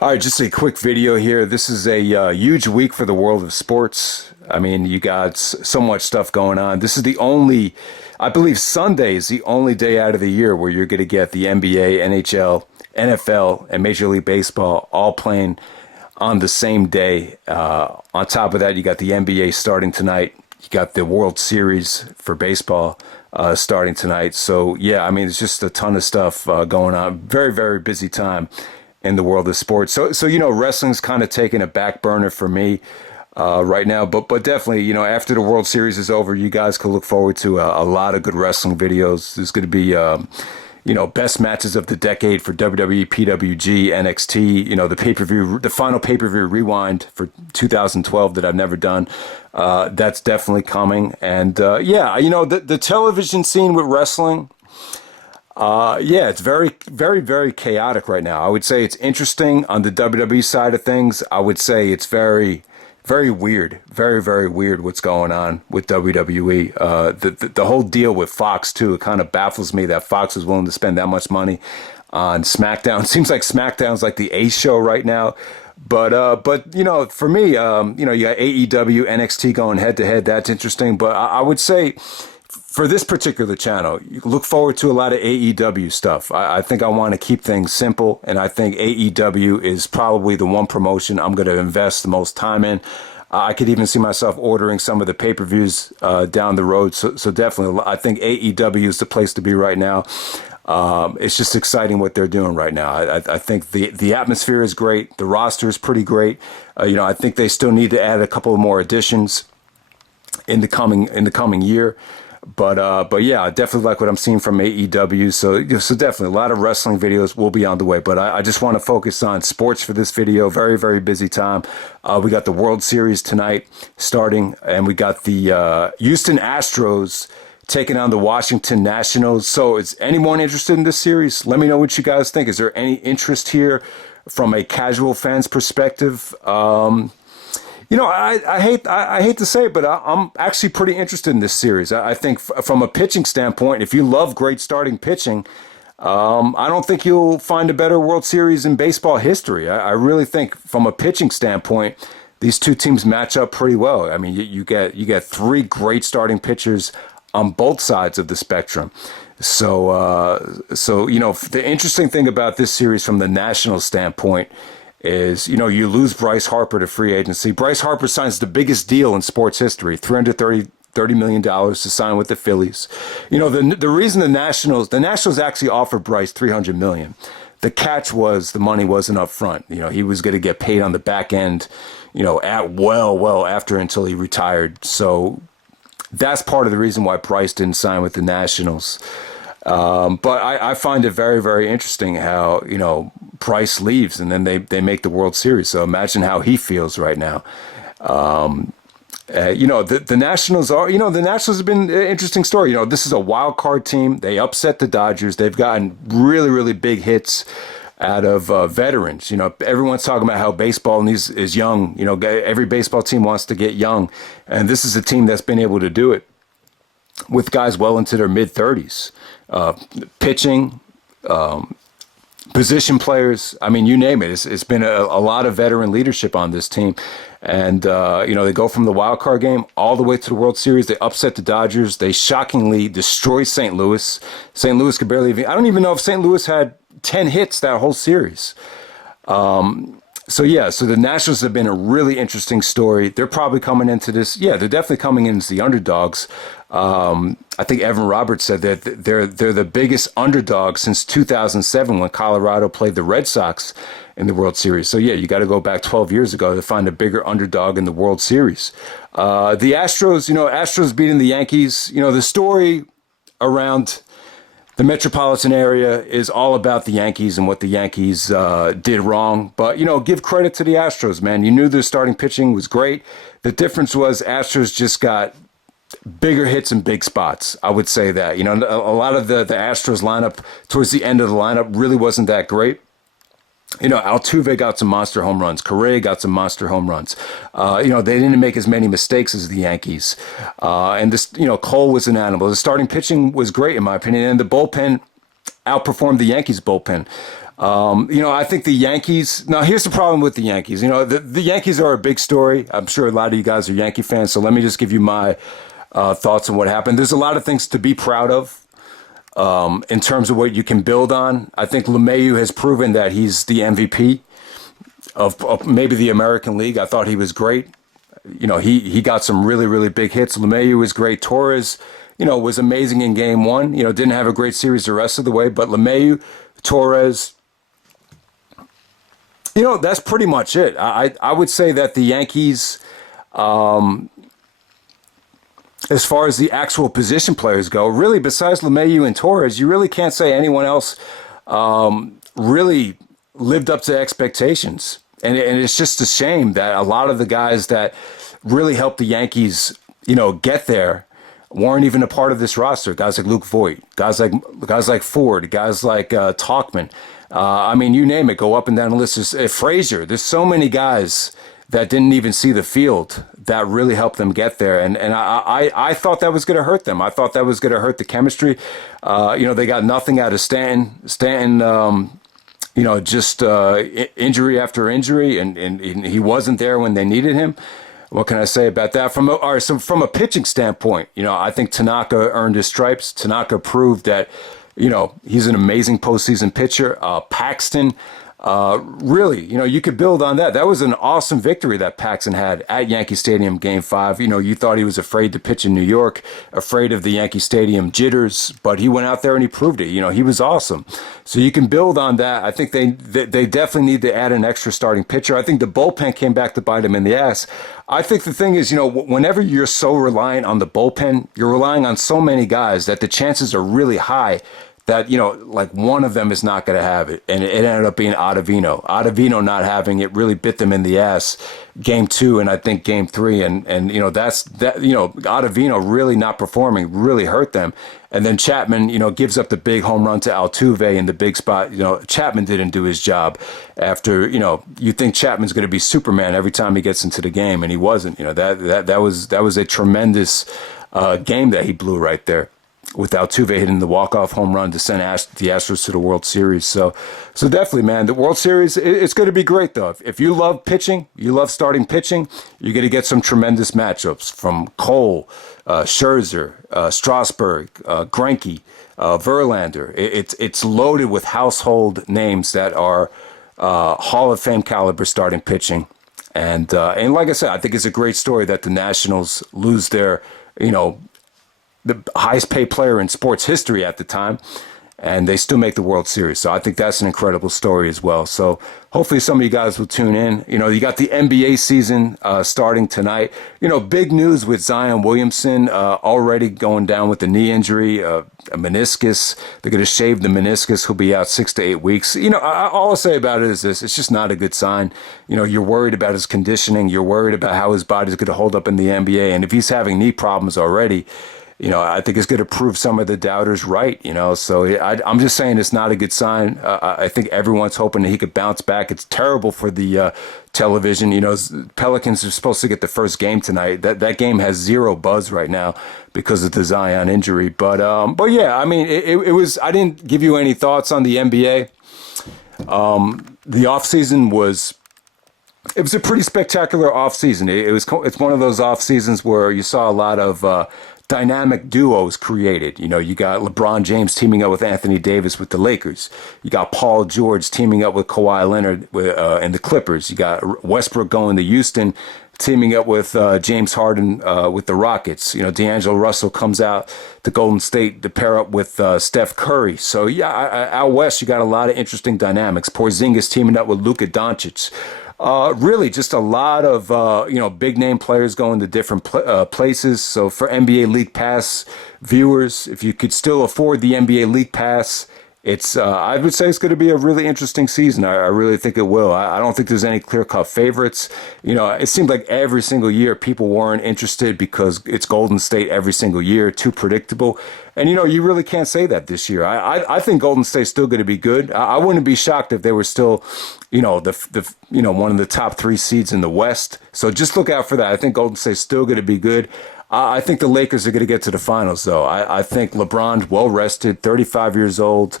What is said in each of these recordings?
All right, just a quick video here. This is a huge week for the world of sports. I mean, you got so much stuff going on. This is the only, I believe Sunday is the only day out of the year where you're going to get the NBA, NHL, NFL, and Major League Baseball all playing on the same day. On top of that, you got the NBA starting tonight. You got the World Series for baseball starting tonight. So, yeah, I mean, it's just a ton of stuff going on. Very, very busy time in the world of sports. So wrestling's kind of taking a back burner for me right now. But definitely, after the World Series is over, you guys can look forward to a lot of good wrestling videos. There's going to be, best matches of the decade for WWE, PWG, NXT. The pay-per-view, the final pay-per-view rewind for 2012 that I've never done. That's definitely coming. And the television scene with wrestling. Yeah, it's very, very, very chaotic right now. I would say it's interesting on the WWE side of things. I would say it's very, very weird, very, very weird what's going on with WWE. The whole deal with Fox too. It kind of baffles me that Fox is willing to spend that much money on SmackDown. It seems like SmackDown's like the A show right now. But for me, you got AEW, NXT going head to head. That's interesting. But I would say, for this particular channel, you look forward to a lot of AEW stuff. I think I want to keep things simple, and I think AEW is probably the one promotion I'm going to invest the most time in. I could even see myself ordering some of the pay-per-views down the road. So definitely, I think AEW is the place to be right now. It's just exciting what they're doing right now. I think the atmosphere is great. The roster is pretty great. I think they still need to add a couple of more additions in the coming year. But yeah, I definitely like what I'm seeing from AEW. So definitely a lot of wrestling videos will be on the way. But I just want to focus on sports for this video. Very, very busy time. We got the World Series tonight starting, and we got the Houston Astros taking on the Washington Nationals. So is anyone interested in this series? Let me know what you guys think. Is there any interest here from a casual fan's perspective? I hate to say it, but I'm actually pretty interested in this series. I think from a pitching standpoint, if you love great starting pitching, I don't think you'll find a better World Series in baseball history. I really think from a pitching standpoint, these two teams match up pretty well. I mean, you get three great starting pitchers on both sides of the spectrum. So the interesting thing about this series from the national standpoint is, you lose Bryce Harper to free agency. Bryce Harper signs the biggest deal in sports history, $330 million to sign with the Phillies. The reason the Nationals actually offered Bryce $300 million. The catch was the money wasn't up front. He was going to get paid on the back end, at well after until he retired. So that's part of the reason why Bryce didn't sign with the Nationals. But I find it very, very interesting how, Price leaves and then they make the World Series. So imagine how he feels right now. The Nationals the Nationals have been an interesting story. This is a wild card team. They upset the Dodgers. They've gotten really, really big hits out of veterans. Everyone's talking about how baseball is young. Every baseball team wants to get young. And this is a team that's been able to do it with guys well into their mid-30s. Pitching, position players, I mean, you name it. It's been a lot of veteran leadership on this team. And, they go from the wild card game all the way to the World Series. They upset the Dodgers. They shockingly destroy St. Louis. St. Louis could barely I don't even know if St. Louis had 10 hits that whole series. So the Nationals have been a really interesting story. They're probably coming into this. Yeah, they're definitely coming in as the underdogs. I think Evan Roberts said that they're the biggest underdog since 2007 when Colorado played the Red Sox in the World Series. So yeah, you got to go back 12 years ago to find a bigger underdog in the World Series. The Astros, Astros beating the Yankees. The story around the metropolitan area is all about the Yankees and what the Yankees did wrong. But, give credit to the Astros, man. You knew their starting pitching was great. The difference was Astros just got bigger hits in big spots. I would say that. A lot of the Astros lineup towards the end of the lineup really wasn't that great. Altuve got some monster home runs. Correa got some monster home runs. They didn't make as many mistakes as the Yankees. And this, Cole was an animal. The starting pitching was great in my opinion, and the bullpen outperformed the Yankees bullpen. I think the Yankees. Now, here's the problem with the Yankees. The Yankees are a big story. I'm sure a lot of you guys are Yankee fans. So let me just give you my thoughts on what happened. There's a lot of things to be proud of in terms of what you can build on. I think LeMahieu has proven that he's the MVP of maybe the American League. I thought he was great. He got some really, really big hits. LeMahieu was great. Torres, was amazing in game one. Didn't have a great series the rest of the way, but LeMahieu, Torres, that's pretty much it. I would say that the Yankees, as far as the actual position players go, really, besides LeMahieu and Torres, you really can't say anyone else really lived up to expectations. And it's just a shame that a lot of the guys that really helped the Yankees, get there weren't even a part of this roster. Guys like Luke Voigt, guys like Ford, guys like Talkman. You name it, go up and down the list. There's Frazier. There's so many guys that didn't even see the field that really helped them get there. And I thought that was going to hurt them. I thought that was going to hurt the chemistry. They got nothing out of Stanton. Stanton, just injury after injury, and he wasn't there when they needed him. What can I say about that? From a pitching standpoint, I think Tanaka earned his stripes. Tanaka proved that, he's an amazing postseason pitcher. Paxton, really, you could build on that. That was an awesome victory that Paxton had at Yankee Stadium Game 5. You thought he was afraid to pitch in New York, afraid of the Yankee Stadium jitters, but he went out there and he proved it. He was awesome. So you can build on that. I think they definitely need to add an extra starting pitcher. I think the bullpen came back to bite him in the ass. I think the thing is, whenever you're so reliant on the bullpen, you're relying on so many guys that the chances are really high that, like one of them is not going to have it. And it ended up being Ottavino. Ottavino not having it really bit them in the ass game 2 and I think game 3. And Ottavino really not performing really hurt them. And then Chapman, gives up the big home run to Altuve in the big spot. Chapman didn't do his job after, you think Chapman's going to be Superman every time he gets into the game. And he wasn't. That was a tremendous game that he blew right there, with Altuve hitting the walk-off home run to send the Astros to the World Series. So definitely, man, the World Series, it's going to be great, though. If you love pitching, you love starting pitching, you're going to get some tremendous matchups from Cole, Scherzer, Strasburg, Greinke, Verlander. It's loaded with household names that are Hall of Fame caliber starting pitching. And like I said, I think it's a great story that the Nationals lose their, the highest paid player in sports history at the time, and they still make the World Series. So I think that's an incredible story as well. So hopefully some of you guys will tune in. You got the NBA season starting tonight. Big news with Zion Williamson already going down with the knee injury, a meniscus. They're going to shave the meniscus. He'll be out 6 to 8 weeks. All I'll say about it is this. It's just not a good sign. You're worried about his conditioning. You're worried about how his body's going to hold up in the NBA. And if he's having knee problems already, I think it's going to prove some of the doubters right, So I'm just saying it's not a good sign. I think everyone's hoping that he could bounce back. It's terrible for the television. Pelicans are supposed to get the first game tonight. That game has zero buzz right now because of the Zion injury. But yeah, it was. I didn't give you any thoughts on the NBA. The offseason was. It was a pretty spectacular offseason. It's one of those off seasons where you saw a lot of dynamic duos created. You got LeBron James teaming up with Anthony Davis with the Lakers. You got Paul George teaming up with Kawhi Leonard and the Clippers. You got Westbrook going to Houston, teaming up with James Harden with the Rockets. D'Angelo Russell comes out to Golden State to pair up with Steph Curry. So yeah, out west you got a lot of interesting dynamics. Porzingis teaming up with Luka Doncic. Really just a lot of, big name players going to different places. So for NBA League Pass viewers, if you could still afford the NBA League Pass, I would say it's going to be a really interesting season. I really think it will. I don't think there's any clear-cut favorites. It seemed like every single year people weren't interested because it's Golden State every single year, too predictable. And, you really can't say that this year. I think Golden State's still going to be good. I wouldn't be shocked if they were still, the one of the top 3 seeds in the West. So just look out for that. I think Golden State's still going to be good. I think the Lakers are going to get to the finals, though. I think LeBron's well rested, 35 years old.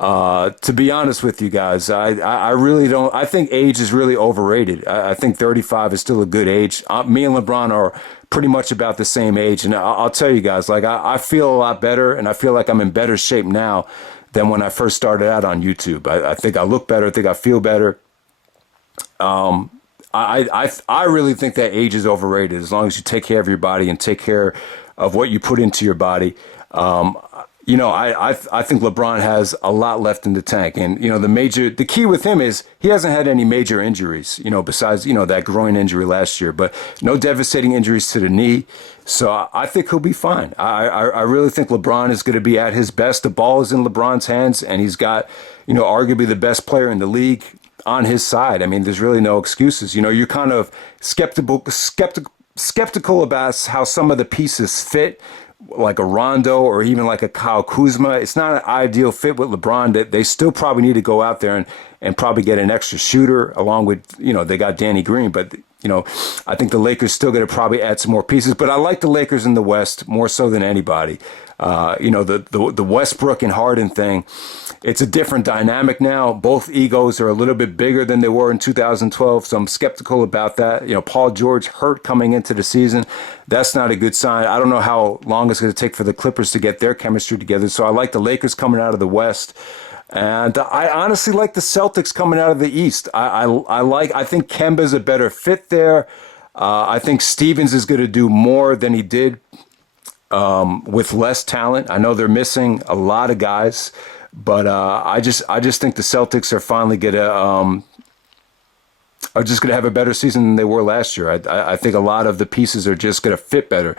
To be honest with you guys, I really don't. I think age is really overrated. I think 35 is still a good age. Me and LeBron are pretty much about the same age, and I'll tell you guys, like I feel a lot better, and I feel like I'm in better shape now than when I first started out on YouTube. I think I look better. I think I feel better. I really think that age is overrated. As long as you take care of your body and take care of what you put into your body. Um, I think LeBron has a lot left in the tank, and the key with him is he hasn't had any major injuries. Besides that groin injury last year, but no devastating injuries to the knee. So I think he'll be fine. I really think LeBron is going to be at his best. The ball is in LeBron's hands, and he's got arguably the best player in the league on his side. I mean, there's really no excuses. You're kind of skeptical about how some of the pieces fit, like a Rondo or even like a Kyle Kuzma. It's not an ideal fit with LeBron. That they still probably need to go out there and probably get an extra shooter along with, they got Danny Green, but I think the Lakers still going to probably add some more pieces, but I like the Lakers in the West more so than anybody. The Westbrook and Harden thing, it's a different dynamic now. Both egos are a little bit bigger than they were in 2012, so I'm skeptical about that. Paul George hurt coming into the season. That's not a good sign. I don't know how long it's going to take for the Clippers to get their chemistry together, so I like the Lakers coming out of the West. And I honestly like the Celtics coming out of the East. I think Kemba's a better fit there. I think Stevens is going to do more than he did with less talent. I know they're missing a lot of guys, but I just think the Celtics are just gonna have a better season than they were last year. I think a lot of the pieces are just gonna fit better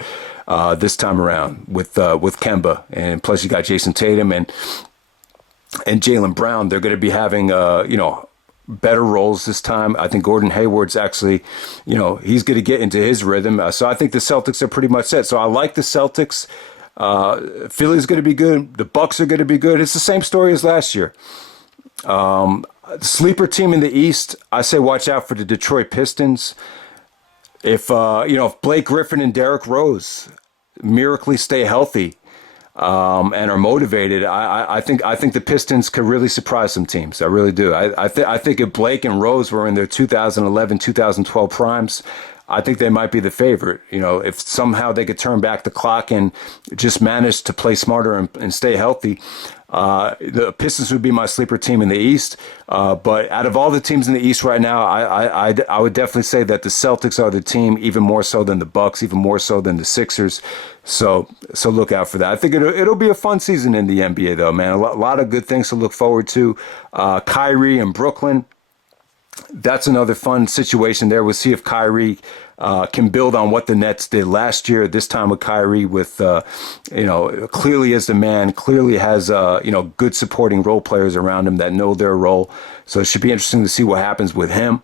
this time around with Kemba, and plus you got Jason Tatum and Jaylen Brown. They're going to be having, better roles this time. I think Gordon Hayward's actually, he's going to get into his rhythm. So I think the Celtics are pretty much set. So I like the Celtics. Philly's going to be good. The Bucks are going to be good. It's the same story as last year. Sleeper team in the East, I say watch out for the Detroit Pistons. If Blake Griffin and Derrick Rose miraculously stay healthy, and are motivated, I think the Pistons could really surprise some teams. I really do. I think if Blake and Rose were in their 2011, 2012 primes, I think they might be the favorite. If somehow they could turn back the clock and just manage to play smarter and stay healthy, the Pistons would be my sleeper team in the East. But out of all the teams in the East right now, I would definitely say that the Celtics are the team, even more so than the Bucks, even more so than the Sixers. So look out for that. I think it'll be a fun season in the NBA, though, man. A lot of good things to look forward to. Kyrie and Brooklyn. That's another fun situation there. We'll see if Kyrie can build on what the Nets did last year. This time with Kyrie, with clearly as the man, clearly has good supporting role players around him that know their role. So it should be interesting to see what happens with him.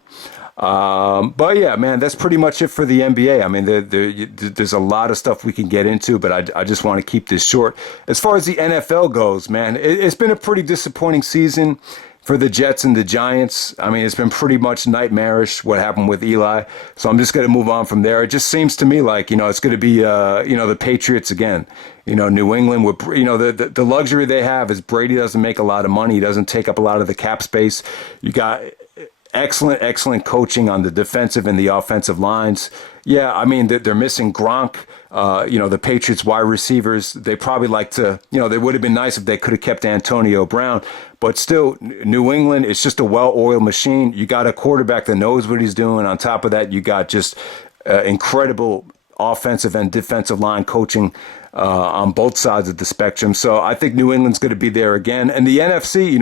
But yeah, man, that's pretty much it for the NBA. I mean, there's a lot of stuff we can get into, but I just want to keep this short. As far as the NFL goes, man, it's been a pretty disappointing season for the Jets and the Giants. I mean, it's been pretty much nightmarish what happened with Eli. So I'm just going to move on from there. It just seems to me like, it's going to be, the Patriots again. New England, with, the luxury they have is Brady doesn't make a lot of money. He doesn't take up a lot of the cap space. You got excellent coaching on the defensive and the offensive lines. Yeah, I mean, they're missing Gronk. The Patriots wide receivers, they probably like to, they would have been nice if they could have kept Antonio Brown. But still, New England, it's just a well-oiled machine. You got a quarterback that knows what he's doing. On top of that, you got just incredible offensive and defensive line coaching on both sides of the spectrum. So I think New England's going to be there again. And the NFC,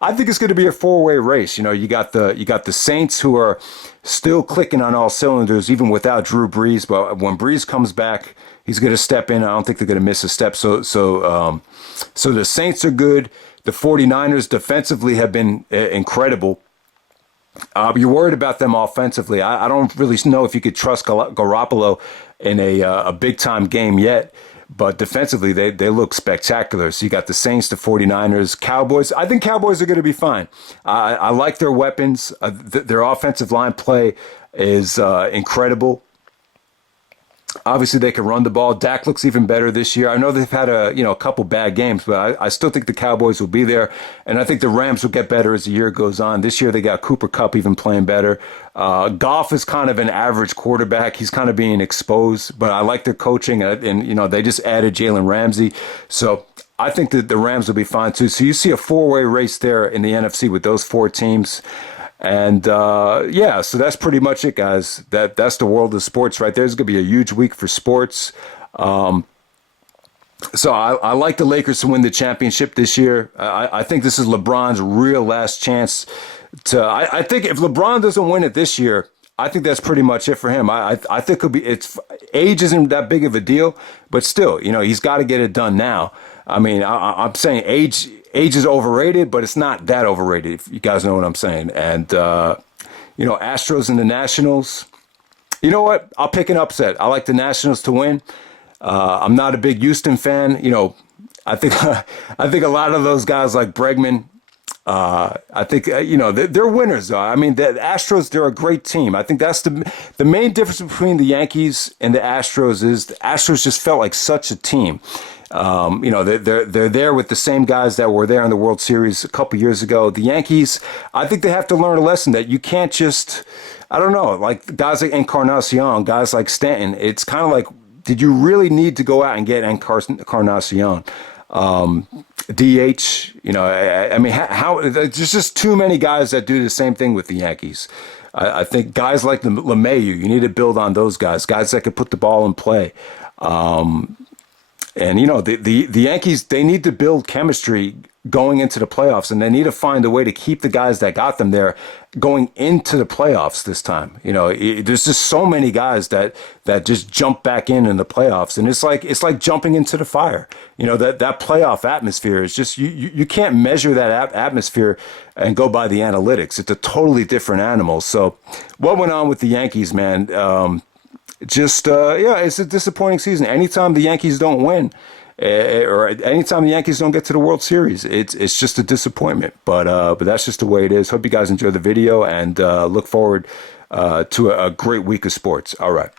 I think it's going to be a four-way race. You got the Saints, who are still clicking on all cylinders, even without Drew Brees. But when Brees comes back, he's going to step in. I don't think they're going to miss a step. So the Saints are good. The 49ers defensively have been incredible. You're worried about them offensively. I don't really know if you could trust Garoppolo in a big-time game yet, but defensively they look spectacular. So you got the Saints, the 49ers, Cowboys. I think Cowboys are going to be fine. I like their weapons. Their offensive line play is incredible. Obviously, they can run the ball. Dak looks even better this year. I know they've had a couple bad games, but I still think the Cowboys will be there, and I think the Rams will get better as the year goes on. This year, they got Cooper Kupp even playing better. Goff is kind of an average quarterback. He's kind of being exposed, but I like their coaching, and they just added Jalen Ramsey, so I think that the Rams will be fine too. So you see a four-way race there in the NFC with those four teams. And yeah, so that's pretty much it, guys. That's the world of sports right there. It's going to be a huge week for sports. So I like the Lakers to win the championship this year. I think this is LeBron's real last chance to. I think if LeBron doesn't win it this year, I think that's pretty much it for him. I think it's age isn't that big of a deal, but still, he's got to get it done now. I mean, I'm saying age is overrated, but it's not that overrated, if you guys know what I'm saying. And, Astros and the Nationals, you know what? I'll pick an upset. I like the Nationals to win. I'm not a big Houston fan. I think I think a lot of those guys like Bregman, I think, they're winners, though. I mean, the Astros, they're a great team. I think that's the main difference between the Yankees and the Astros is the Astros just felt like such a team. They're there with the same guys that were there in the World Series a couple years ago. The Yankees, I think they have to learn a lesson that you can't just, I don't know, like guys like Encarnacion, guys like Stanton. It's kind of like, did you really need to go out and get Encarnacion? DH, I mean, how there's just too many guys that do the same thing with the Yankees. I think guys like LeMahieu, you need to build on those guys that could put the ball in play. And the Yankees, they need to build chemistry going into the playoffs, and they need to find a way to keep the guys that got them there going into the playoffs this time. There's just so many guys that just jump back in the playoffs, and it's like jumping into the fire. That playoff atmosphere is just you can't measure that atmosphere and go by the analytics. It's a totally different animal. So what went on with the Yankees, man? It's a disappointing season. Anytime the Yankees don't win, or anytime the Yankees don't get to the World Series, it's just a disappointment. But that's just the way it is. Hope you guys enjoy the video and look forward to a great week of sports. All right.